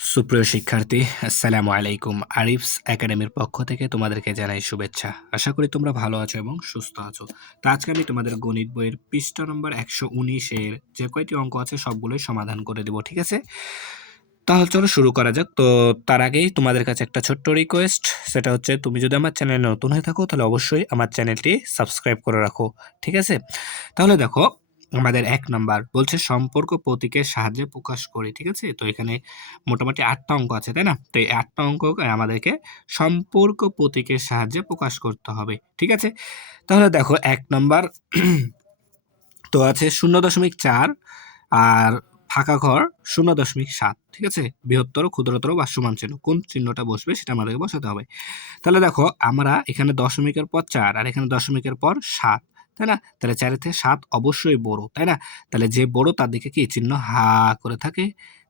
সুপ্রিয় শিক্ষার্থী, আসসালামু আলাইকুম। আরিফস একাডেমির পক্ষ থেকে তোমাদেরকে জানাই শুভেচ্ছা। আশা করি তোমরা ভালো আছো এবং সুস্থ আছো। তো আজকে আমি তোমাদের গণিত বইয়ের পৃষ্ঠা নম্বর ১১৯ এর যে কয়টি অঙ্ক আছে সবগুলোই সমাধান করে দেব, ঠিক আছে? তাহলে চলো শুরু করা যাক। তো তার আগেই তোমাদের কাছে একটা ছোট্ট রিকোয়েস্ট, সেটা হচ্ছে তুমি যদি আমার চ্যানেলে নতুন হয়ে থাকো তাহলে অবশ্যই আমার চ্যানেলটি সাবস্ক্রাইব করে রাখো, ঠিক আছে? তাহলে দেখো, আমাদের ১ নাম্বার বলছে সম্পর্ক প্রতীকের সাহায্যে প্রকাশ করি, ঠিক আছে? তো এখানে মোটামুটি ৮ টা অঙ্ক আছে, তাই না? তো এই ৮ টা অঙ্ককে আমাদেরকে সম্পর্ক প্রতীকের সাহায্যে প্রকাশ করতে হবে, ঠিক আছে? তাহলে দেখো ১ নাম্বার তো আছে ০.৪ আর ফাঁকা ঘর ০.৭, ঠিক আছে? বৃহত্তর, ক্ষুদ্রতর বা সমান চিহ্ন। কোন চিহ্নটা বসবে সেটা আমাদেরকে বসাতে হবে। তাহলে দেখো আমরা এখানে দশমিকের পর ৪ আর এখানে দশমিকের পর ৭, তাই না? তাহলে ৪ এর থেকে ৭ অবশ্যই বড়, তাই না? তাহলে যে বড় তার দিকে কি চিহ্ন হা করে থাকে,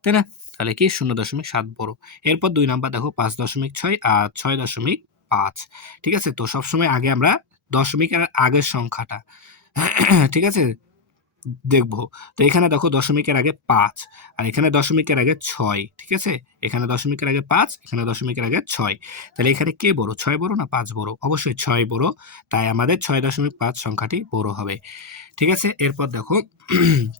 তাই না? তাহলে কি ০.৭ বড়। এরপর ২ নাম্বার দেখো ৫.৬ আর ৬.৫, ঠিক আছে? তো সবসময় আগে আমরা দশমিকের আগের সংখ্যাটা ঠিক আছে? দেখব। তো এখানে দেখো দশমিকের আগে ৫ আর এখানে দশমিকের আগে ৬, ঠিক আছে? এখানে দশমিকের আগে ৫, এখানে দশমিকের আগে ৬। তাহলে এখানে কে বড়? ৬ বড় না ৫ বড়? অবশ্যই ৬ বড়। তাই আমাদের ৬.৫ সংখ্যাটি বড় হবে। ঠিক আছে? এরপর দেখো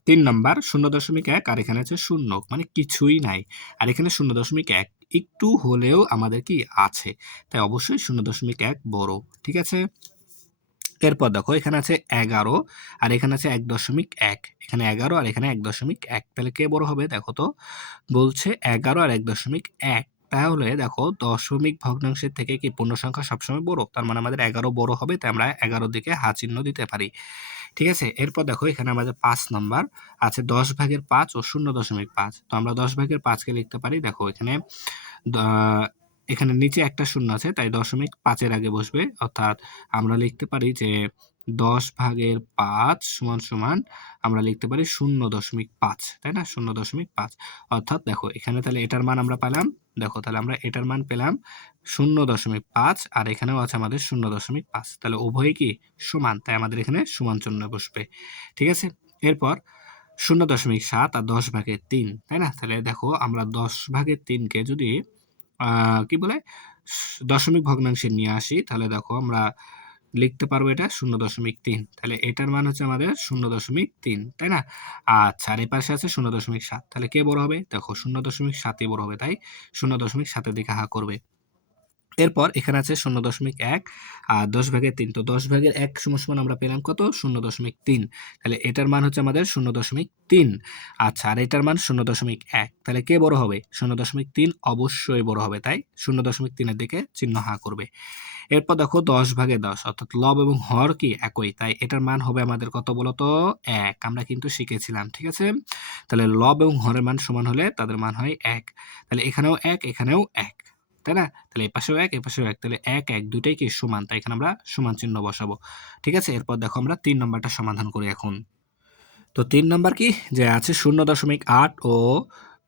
৩ নাম্বার ০.১ আর এখানে আছে ০, মানে কিছুই নাই। আর এখানে ০.১ একটু হলেও আমাদের কি আছে। তাই অবশ্যই ০.১ বড়। ঠিক আছে? এরপর দেখো এখানে আছে ১১ আর এখানে আছে ১.১। এখানে ১১ আর এখানে ১.১। তাহলে কে বড় হবে দেখো তো? বলছে ১১ আর ১.১। তাহলে দেখো দশমিক ভগ্নাংশের থেকে কি পূর্ণ সংখ্যা সবসময় বড়? তার মানে আমাদের ১১ বড় হবে, তাই আমরা ১১ র দিকে হা চিহ্ন দিতে পারি। ঠিক আছে? এরপর দেখো এখানে আমাদের ৫ নাম্বার আছে ১০/৫ ও ০.৫। তো আমরা ১০/৫ কে লিখতে পারি, দেখো এখানে দ এখানে নিচে একটা শূন্য আছে, তাই ০.৫ এর আগে বসবে। অর্থাৎ আমরা লিখতে পারি যে ১০/৫ আমরা লিখতে পারি ০.৫, তাই না? ০.৫। অর্থাৎ দেখো এখানে তাহলে এটার মান আমরা পেলাম। দেখো তাহলে আমরা এটার মান পেলাম ০.৫ আর এখানেও আছে আমাদের ০.৫। তাহলে উভয়ই কি সমান, তাই আমাদের এখানে সমান চিহ্ন বসবে। ঠিক আছে? এরপর ০.৭ আর ১০/৩, তাই না? তাহলে দেখো আমরা ১০/৩ কে যদি কি বলে? দশমিক ভগ্নাংশে নিয়ে আসি, তাহলে দেখো আমরা লিখতে পারবো এটা ০.৩। তাহলে এটার মান হচ্ছে আমাদের ০.৩, তাই না? আচ্ছা, আর এপাশে আছে ০.৭। তাহলে কে বড় হবে? দেখো ০.৭ই বড় হবে, তাই ০.৭ এর দিকে হা করবে। এরপর এখানে আছে ০.১ আর ১০/৩। তো ১০/১ সমান আমরা পেলাম কত? ০.৩। তাহলে এটার মান হচ্ছে আমাদের ০.৩। আচ্ছা, আর এটার মান ০.১। তাহলে কে বড় হবে? ০.৩ অবশ্যই বড় হবে, তাই ০.৩ এর দিকে চিহ্ন হা করবে। এরপর দেখো ১০/১০, অর্থাৎ লব এবং হর কি একই, তাই এটার মান হবে আমাদের কত বলতো? ১। আমরা কিন্তু শিখেছিলাম, ঠিক আছে? তাহলে লব এবং হরের মান সমান হলে তাদের মান হয় ১। তাহলে এখানেও ১, এখানেও ১, তাই না? তাহলে এপাশেও ১, এপাশেও ১। তাহলে ১, ১ দুইটাই কি সমান, তাই এখানে আমরা সমান চিহ্ন বসাবো। ঠিক আছে? এরপর দেখো আমরা ৩ নাম্বারটা সমাধান করি এখন। তো ৩ নাম্বার কি? যে আছে ০.৮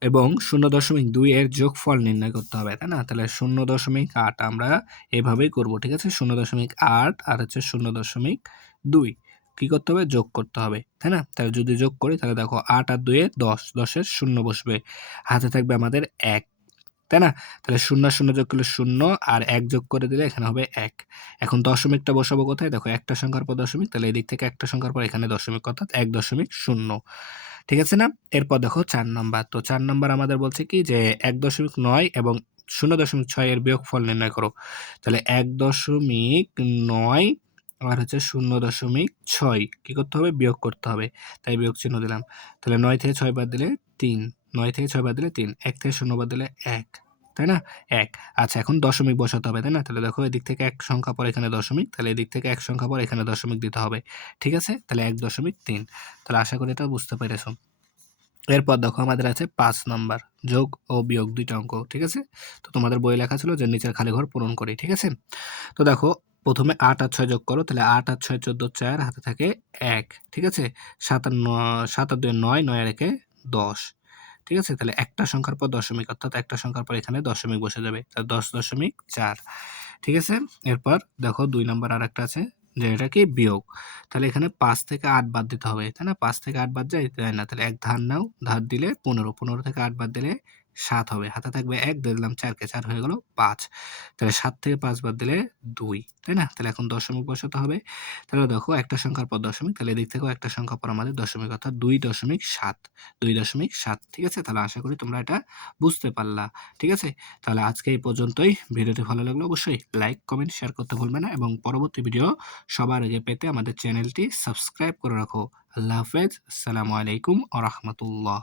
এবং ০.২ এর যোগফল নির্ণয় করতে হবে, তাই না? তাহলে ০.৮ আমরা এভাবেই করব, ঠিক আছে? ০.৮ আর হচ্ছে ০.২ কি করতে হবে? যোগ করতে হবে, তাই না? তাহলে যদি যোগ করি তাহলে দেখো ৮ আর ২ এ ১০, ১০ এর ০ বসবে। হাতে থাকবে আমাদের ১, তাই না? তাহলে ০ আর ০ যোগ করলে ০ আর ১ যোগ করে দিলে এখানে হবে ১। এখন দশমিকটা বসাবো কোথায়? দেখো একটা সংখ্যার পর দশমিক, তাহলে এদিক থেকে একটা সংখ্যার পর এখানে দশমিক, অর্থাৎ ১.০। ঠিক আছে না? এরপর দেখো ৪ নাম্বার। তো ৪ নাম্বার আমাদের বলছে কি যে ১.৯ এবং ০.৬ এর বিয়োগফল নির্ণয় করো। তাহলে ১.৯ আর হচ্ছে ০.৬ কি করতে হবে? বিয়োগ করতে হবে। তাই বিয়োগ চিহ্ন দিলাম। তাহলে ৯ থেকে ৬ বাদ দিলে ৩, ৯ থেকে ৬ বাদ দিলে ৩, ১ থেকে ০ বাদ দিলে ১, তাই না? ১। আচ্ছা, এখন দশমিক বসাতে হবে, তাই না? তাহলে দেখো এদিক থেকে ১ সংখ্যা পর এখানে দশমিক, তাহলে এদিক থেকে ১ সংখ্যা পর এখানে দশমিক দিতে হবে। ঠিক আছে? তাহলে ১.৩। তাহলে আশা করি এটা বুঝতে পেরেছো। এরপর দেখো আমাদের আছে ৫ নাম্বার যোগ ও বিয়োগ ২ টা অঙ্ক, ঠিক আছে? তো তোমাদের বইয়ে লেখা ছিল যে নিচের খালি ঘর পূরণ করি, ঠিক আছে? তো দেখো প্রথমে ৮ আর ৬ যোগ করো, তাহলে ৮ আর ৬ ১৪, ৪ হাতে থাকে ১, ঠিক আছে? ৭ আর ২ ৯, ৯ আর ১ ১০, ঠিক আছে? তাহলে একটা সংখ্যার পর দশমিক, অর্থাৎ একটা সংখ্যার পর এখানে দশমিক বসে যাবে। তাহলে ১০.৪, ঠিক আছে? এরপর দেখো ২ নাম্বার আরেকটা আছে যে এটা কি? বিয়োগ। তাহলে এখানে ৫ থেকে ৮ বাদ দিতে হবে, তাই না? ৫ থেকে ৮ বাদ যায়? যায় না। তাহলে ১ ধার নাও, ধার দিলে ১৫, ১৫ থেকে ৮ বাদ দিলে ৭ হবে। হাতে থাকবে ১, দিয়ে দিলাম ৪ কে ৪ হয়ে গেল ৫। তাহলে ৭ থেকে ৫ বাদ দিলে ২, তাই না? তাহলে এখন দশমিক বসাতে হবে। তাহলে দেখো একটা সংখ্যার পর দশমিক, তাহলে এদিক থেকেও একটা সংখ্যা পর আমাদের দশমিক অর্থাৎ ২.৭, ২.৭, ঠিক আছে? তাহলে আশা করি তোমরা এটা বুঝতে পারলা, ঠিক আছে? তাহলে আজকে এই পর্যন্তই। ভিডিওটি ভালো লাগলে অবশ্যই লাইক, কমেন্ট, শেয়ার করতে ভুলবে না এবং পরবর্তী ভিডিও সবার আগে পেতে আমাদের চ্যানেলটি সাবস্ক্রাইব করে রাখো। আল্লাহ হাফেজ। আসসালামু আলাইকুম ওয়া রাহমাতুল্লাহ।